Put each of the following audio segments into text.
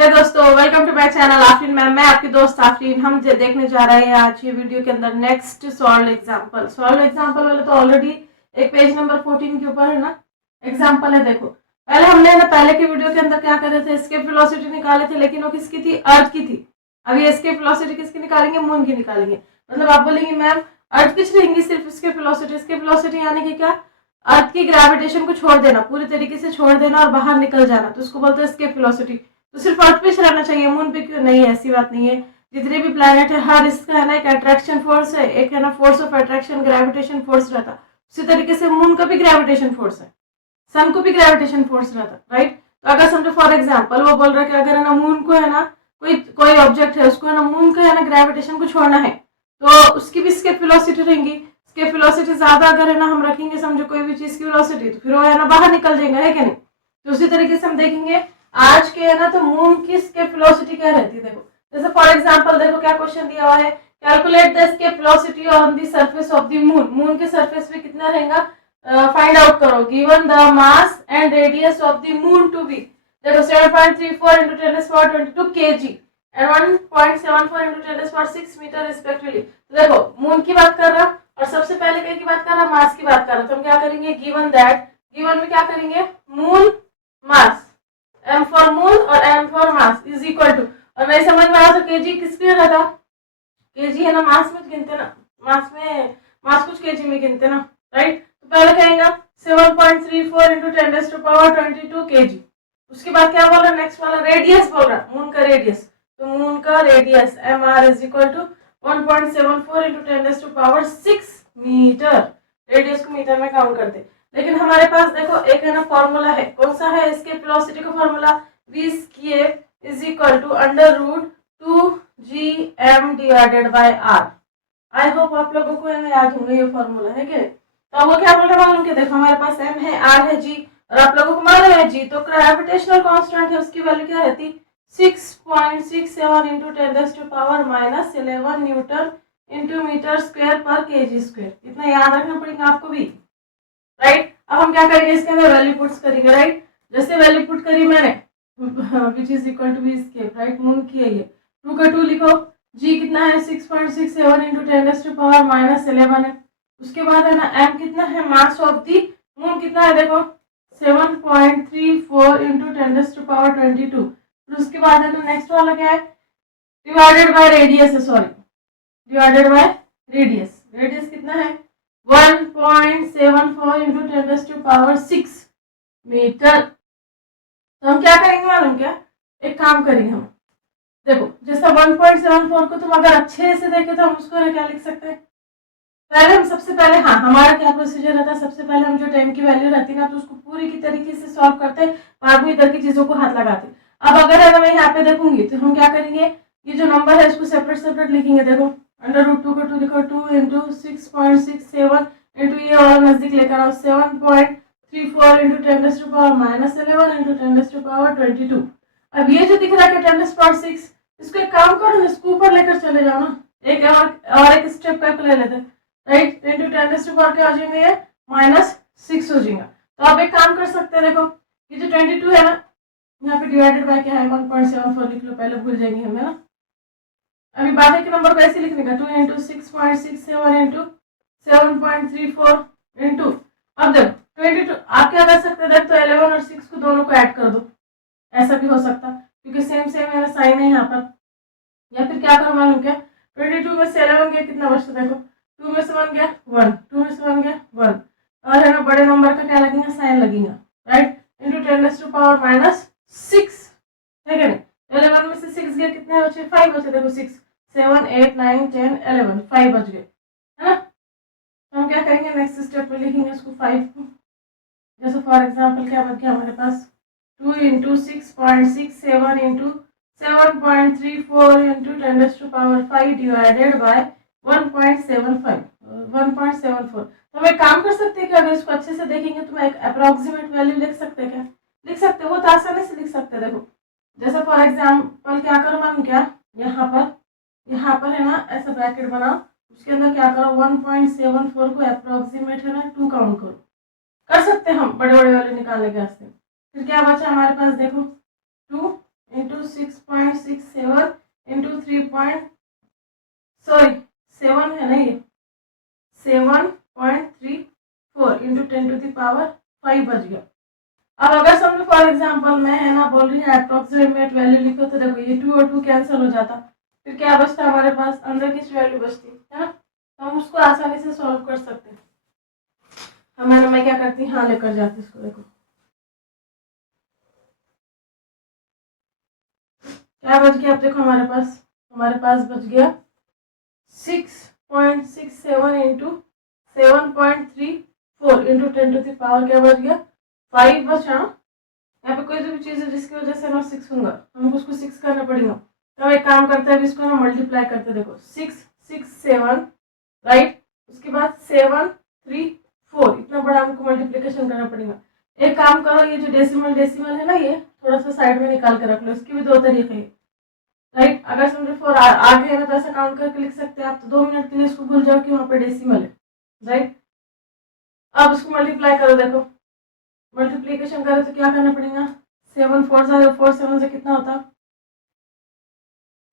हे दोस्तों, welcome to my channel Afreen ma'am. मैं आपकी दोस्त आफरीन। हम देखने जा रहे हैं आज ये वीडियो के अंदर नेक्स्ट सॉल्व एग्जांपल वाले तो ऑलरेडी एक पेज नंबर 14 के ऊपर है ना एग्जांपल है। देखो पहले हमने ना पहले की वीडियो के अंदर क्या कर रहे थे, एस्केप वेलोसिटी निकाले थे, लेकिन वो किसकी थी? अर्थ की थी। अभी एस्केप वेलोसिटी किसकी निकालेंगे? मून की निकालेंगे। मतलब आप बोलेंगे मैम अर्थ की रहेंगी सिर्फ एस्केप वेलोसिटी यानी कि क्या? अर्थ की ग्रेविटेशन को छोड़ देना, पूरी तरीके से छोड़ देना और बाहर निकल जाना, तो उसको बोलते हैं एस्केप वेलोसिटी। तो सिर्फ अर्थ पे रहना चाहिए, मून पे क्यों नहीं? ऐसी बात नहीं है। जितने भी प्लैनेट है हर इसका है ना एक अट्रैक्शन फोर्स है, एक है ना force of attraction gravitation force रहता। उसी तरीके से मून का भी ग्रेविटेशन फोर्स है, सन को भी ग्रेविटेशन फोर्स रहता, राइट। तो अगर समझो फॉर एग्जाम्पल वो बोल रहा है कि अगर है ना मून को है ना कोई कोई ऑब्जेक्ट है, उसको है ना मून का है ना ग्रेविटेशन को छोड़ना है, तो उसकी भी स्केप वेलोसिटी रहेंगी। स्केप वेलोसिटी ज्यादा अगर है ना हम रखेंगे, समझो कोई भी चीज की वेलोसिटी, तो फिर वो है ना बाहर निकल जाएगा, है क्या नहीं? तो उसी तरीके से हम देखेंगे आज के है ना तो मून की स्केप वेलोसिटी क्या रहती है। देखो जैसे फॉर एग्जांपल देखो क्या क्वेश्चन दिया हुआ है, calculate the escape velocity on the surface of the moon. Moon के सरफेस पे कितना रहेगा फाइंड आउट करो। Given the mass and radius of the moon to be, देखो 7.34 into 10⁻22 kg and 1.74 into 10⁻6 metre respectively. तो देखो मून की बात कर रहा और सबसे पहले क्या की बात कर रहा? मास की बात कर रहा। तो हम क्या करेंगे? गिवन दैट, गिवन में क्या करेंगे? Moon mass, m for moon और m for mass is equal to, और नहीं समझ में आया तो kg किस पे रहता? kg है ना मास में गिनते ना, मास कुछ kg में गिनते ना, राइट। तो पहले कहेंगे 7.34 into 10⁻22 kg। उसके बाद क्या बोल रहा? नेक्स्ट वाला रेडियस बोल रहा, मून का रेडियस। तो मून का radius mr is equal to 1.74 into 10⁻6 metre. Radius को मीटर में काउंट करते। लेकिन हमारे पास देखो एक है ना फॉर्मूला है, कौन सा है? एस्केप वेलोसिटी का formula v square is equal to √2gm divided by r। I hope आप लोगों को है ना याद होंगे ये फॉर्मूला, है क्या? तो वो क्या बोल रहे मालूम कि देखो हमारे पास m है, r है, g, और आप लोगों को मालूम है g तो ग्रेविटेशनल कांस्टेंट है, उसकी वैल्यू क्या रहती? 6.67 into 10⁻11 newton into metre square पर केजी स्क्वायर। इतना याद रखना पड़ेगा आपको भी, राइट। अब हम क्या करेंगे? इसके अंदर वैल्यू पुट्स करेंगे, राइट। जैसे वैल्यू पुट करी मैंने which is equal to v escape, right. Moon की है ये, 2 का 2 लिखो। जी कितना है? 6.67 into 10⁻11 है। उसके बाद है ना m कितना है? मास ऑफ दी मून कितना है? देखो 7.34 into 10⁻22। फिर उसके बाद है ना नेक्स्ट वाला क्या है? डिवाइडेड बाय रेडियस है, sorry, divided by radius. Radius कितना है? 1.74 into 10⁻6 मीटर। तो हम क्या करेंगे मालूम क्या? एक काम करेंगे हम, देखो जैसा 1.74 को तुम अगर अच्छे से देखे तो हम उसको क्या लिख सकते हैं? पहले हम सबसे पहले, हाँ हमारा क्या प्रोसीजर रहता है, सबसे पहले हम जो टाइम की वैल्यू रहती है ना तो उसको पूरी की तरीके से सॉल्व करते हैं, बाद में इधर की चीजों को हाथ लगाते। अब अगर है ना मैं यहाँ पे देखूंगी तो हम क्या करेंगे? ये जो नंबर है इसको सेपरेट सेपरेट लिखेंगे। देखो √2 का 2 लिखो, 2 into 6.67 इंटू ये वाला नजदीक लेकर आओ 7.34 into 10⁻11 into 10⁻22। अब ये जो दिख रहा है 10⁻6, इसको एक काम करो ना, इसको ऊपर लेकर चले जाओ ना, एक और एक स्टेप करके ले लेते, राइट। इंटू 10⁻4 क्या हो जाएंगे? ये -6 हो जाएगा। तो आप एक काम कर सकते हैं, देखो ये जो 22 है ना, यहाँ पे डिवाइडेड बाय क्या है? 1.74 लिख लो, पहले भूल जाएंगे हमें ना। अभी बाकी के नंबर को ऐसे लिखने का 2 into 6.67 into 7.34 इंटू, अब देखो 22 आप क्या कर सकते हैं? देख तो 11 और 6 को दोनों को ऐड कर दो, ऐसा भी हो सकता क्योंकि सेम सेम है ना साइन है यहाँ पर। या फिर क्या करो मालूम क्या? 22 में से 11 गया, कितना बचता? देखो 2 में से 1 गया 1, 2 में से 1 गया 1, और है ना बड़े नंबर का क्या लगेगा? साइन लगेगा, राइट। इंटू 10⁻6, है क्या नहीं? 11 में से 6 गया, कितने बचे? 5 बचे। देखो 6 7 8 9 10 11, 5 बच गए, है ना। तो हम क्या करेंगे? नेक्स्ट स्टेप में लिखेंगे उसको 5 को। जैसे फॉर एग्जांपल क्या बच गया हमारे पास? 2 into 6.67 into 7.34 into 10⁻5 divided by 1.74। तो हम एक काम कर सकते हैं कि अगर इसको अच्छे से देखेंगे तो एक अप्रोक्सीमेट वैल्यू लिख सकते हैं। क्या लिख सकते हैं? वो तो आसानी से लिख सकते हैं। देखो जैसे फॉर एग्जांपल क्या करो मालूम क्या? यहाँ पर है ना ऐसा ब्रैकेट बनाओ, उसके अंदर क्या करो? 1.74 को अप्रोक्सीमेट है ना 2 काउंट करो। कर सकते हैं हम बड़े बड़े वैल्यू निकालने के वास्ते। फिर क्या बचा हमारे पास? देखो 2 into 6 0.67 इंटू 7 है ना, ये 7.34 इंटू 10⁵ बच गया। अब अगर समझो फॉर एग्जांपल मैं है ना बोल रही हूँ अप्रोक्सीमेट वैल्यू लिखो, तो देखो ये 2 और 2 कैंसिल हो जाता, फिर क्या बचता हमारे पास, अंदर की वैल्यू बचती है ना, तो हम उसको आसानी से सॉल्व कर सकते हैं। मैं क्या करती हूँ, हाँ लेकर जाती इसको, देखो क्या बच गया। अब देखो हमारे पास बच गया 6.67 इंटू 7.34 इंटू 10⁻, क्या बच गया 5 बचा। यहाँ पे कोई भी चीज है जिसकी वजह से मैं 6 होगा, हमको उसको 6 करना पड़ेगा। तो एक काम करते हैं, इसको ना मल्टीप्लाई करते, देखो 6 6 7 राइट, उसके बाद 7 3 4, इतना बड़ा हमको मल्टीप्लिकेशन करना पड़ेगा। एक काम करो, ये जो डेसिमल है ना, ये थोड़ा सा साइड में निकाल के रख लो, इसके भी 2 तरीके हैं राइट। अगर समझो 4 आगे है ना, तो ऐसा काउंट करके लिख सकते हैं आप, तो 2 मिनट के लिए इसको भूल जाओ कि वहाँ पे डेसिमल है राइट। अब इसको मल्टीप्लाई करो, देखो मल्टीप्लीकेशन करें तो क्या करना पड़ेगा, 7 4 7 से कितना होता,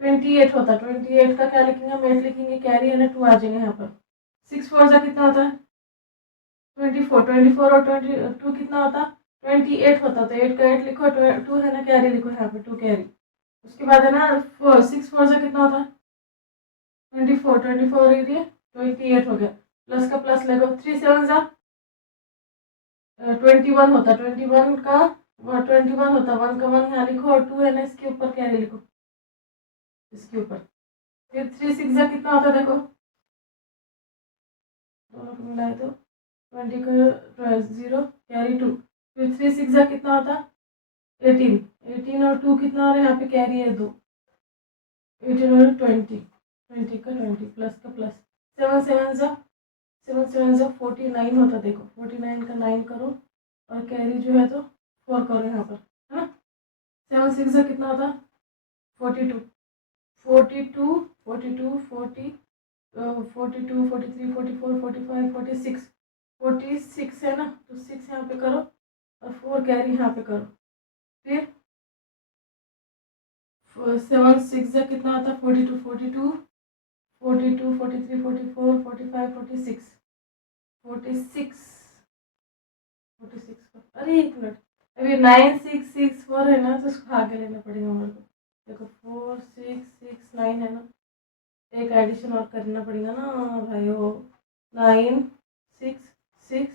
28 होता। 28 का क्या लिखेंगे, हम 8 लिखेंगे, कैरी है ना 2 आ जाएंगे यहाँ पर। 6 4 से कितना होता है 24 और 22 कितना होता 28 होता, तो 8 का 8 लिखो, 2 है ना कैरी लिखो यहाँ पे 2 कैरी। उसके बाद है ना 6 4 से कितना होता 24 ये 28 हो गया, प्लस का प्लस लगो, 3 7 जा 21 होता, 21 का 21 होता, 1 का 1 यहाँ लिखो, और 2 है ना इसके ऊपर कैरी लिखो, इसके ऊपर। फिर 3 6 जा कितना होता, देखो दोनों को मिलाए तो 20 का 0 कैरी 2, फिर 3 6 जा कितना होता 18 और 2 कितना हो रहा है यहाँ पे कैरी है 2, 18 और 20 का 20 प्लस का प्लस, 7 7 जा 49 होता, देखो 49 का 9 करो और कैरी जो है तो 4 करो यहाँ पर, है ना। 7 6 जा कितना होता 42 42 42 40 42 43 44 45 46 46 है ना, तो 6 यहाँ पे करो और 4 कैरी यहाँ पे करो, फिर 7 6 जा कितना आता 42 42 42 43 44 45 46 46 अरे एक मिनट, अभी 9 6 6 4 है ना, तो उसको आगे लेना पड़ेगा हमारे को, देखो 4 6 6 9 है ना, एक एडिशन और करना पड़ेगा ना भाई, वो 9 6 6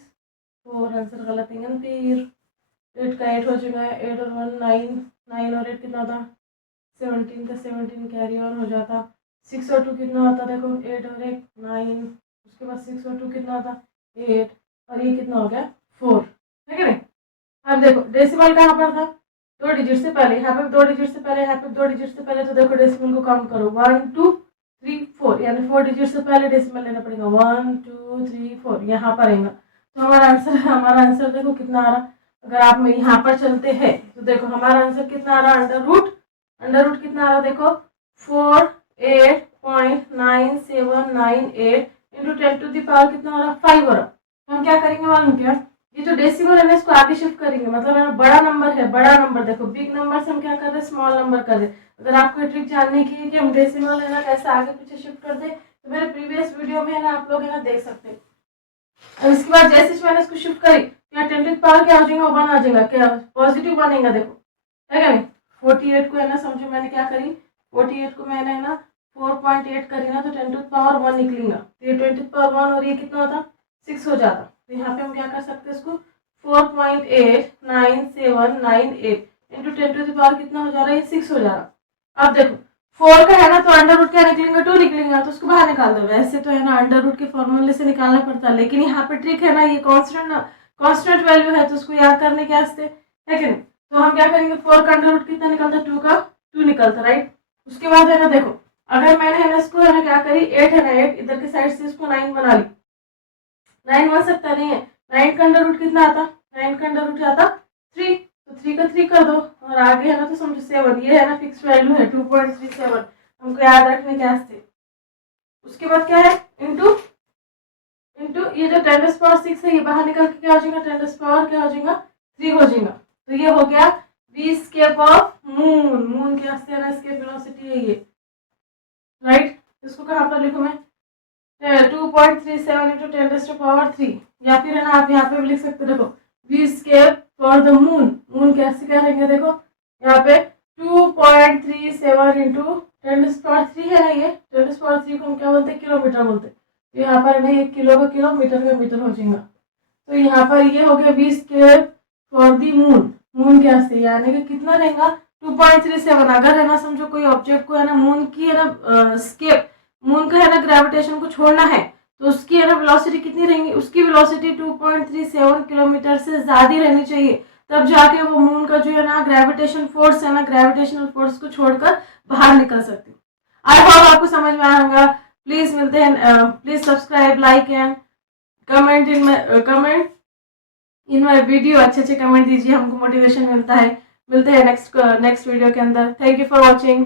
4 आंसर गलत है, फिर 8 का 8 हो जाएगा, 8 और 1 9 9 और 8 कितना था 17 का 17 कैरी ऑन हो जाता, 6 और 2 कितना होता, देखो 8 और 1 9, उसके बाद 6 और 2 कितना होता 8, और ये कितना हो गया 4, ठीक है नहीं। अब देखो डेसिमल कहाँ पर था, 2 डिजिट से पहले, यहाँ पे 2 डिजिट से पहले, यहाँ पे 2 डिजिट से पहले, तो देखो डेसिमल को काउंट करो 1 2 3 4, यानी 4 डिजिट से पहले डेसिमल लेना पड़ेगा, 1 2 3 4 यहाँ पर आएगा, तो हमारा आंसर देखो कितना आ रहा। अगर आप में यहाँ पर चलते हैं तो देखो हमारा आंसर कितना आ रहा, अंडर रूट कितना आ रहा, देखो 48.9798 इंटू 10⁻, कितना हो रहा 5 हो रहा। तो हम क्या करेंगे मालूम क्या, ये जो डेसिमल है ना इसको आगे शिफ्ट करेंगे, मतलब है ना बड़ा नंबर देखो, बिग नंबर से हम क्या कर रहे हैं स्मॉल नंबर कर रहे हैं। अगर आपको ट्रिक जानने की है कि हम डेसिमल है ना कैसे आगे पीछे शिफ्ट कर दे, तो मेरे प्रीवियस वीडियो में है ना आप लोग है ना देख सकते हैं। और इसके बाद जैसे मैंने इसको शिफ्ट करी, क्या 10⁻ क्या हो जाएगा 1 आ जाएगा, क्या पॉजिटिव बनेगा, देखो है क्या नहीं। 48 को है ना समझो मैंने क्या करी, 48 को मैंने है ना 4.8 करी ना, तो 10⁻1 निकलेगा, तो ये 10⁻1 और ये कितना होता 6 हो जाता। तो यहाँ पे हम क्या कर सकते हैं इसको 4.89798 इंटू 10⁻, कितना हो जा रहा है ये 6 हो जा रहा। अब देखो 4 का है ना, तो अंडर रूट क्या निकलेगा 2 निकलेगा, तो उसको बाहर निकाल दो। वैसे तो है ना अंडर रूट के फॉर्मूले से निकालना पड़ता है, लेकिन यहाँ पे ट्रिक है ना, ये कांस्टेंट वैल्यू है, तो उसको याद करने के वास्ते है कि नहीं। तो हम क्या करेंगे 4 का अंडर रूट कितना निकलता 2 का 2 निकलता राइट। उसके बाद है ना देखो, अगर मैंने है ना इसको है ना क्या करी 8 है ना 8 इधर के साइड से इसको 9 बना ली, 9 बन सकता नहीं है, 9 का अंडर रूट कितना आता 9 का अंडर रूट आता 3, तो 3 का 3 कर दो, और आगे है ना तो समझो 7, ये है ना फिक्स वैल्यू है 2.37 हमको याद रखने के वास्ते। उसके बाद क्या है इंटू ये जो 10⁻6 है ये बाहर निकल के क्या हो जाएगा 10⁻ क्या हो जाएगा 3 हो जाएगा। तो ये हो गया 20 स्केप ऑफ मून, मून क्या आस्ते है ना एस्केप वेलोसिटी है ये, राइट। इसको कहाँ पर लिखूँ मैं, 2.37 × 10⁻³ या फिर है ना आप यहाँ पे भी लिख सकते हो, देखो v escape for the moon, moon कैसे करेंगे, देखो यहाँ पे 2.37 × 10⁻³ है ना, ये 10⁻³ को हम क्या बोलते हैं, किलोमीटर बोलते हैं। तो यहाँ पर नहीं, 1 किलो का किलो, मीटर का मीटर हो जाएगा। तो यहाँ पर ये हो गया v escape for the moon, moon क्या से यानी कि कितना रहेगा 2.37। अगर है ना समझो कोई ऑब्जेक्ट को है ना मून की है ना स्केप, मून का है ना ग्रेविटेशन को छोड़ना है, तो उसकी है ना वेलोसिटी कितनी रहेंगी, उसकी वेलोसिटी 2.37 किलोमीटर से ज्यादा रहनी चाहिए, तब जाके वो मून का जो है ना ग्रेविटेशन फोर्स है ना, ग्रेविटेशनल फोर्स को छोड़कर बाहर निकल सकती। आई होप आपको समझ में आएगा। प्लीज मिलते हैं, please subscribe, like and comment in my video. अच्छे कमेंट दीजिए, हमको मोटिवेशन मिलता है। मिलते हैं नेक्स्ट वीडियो के अंदर। Thank you for watching.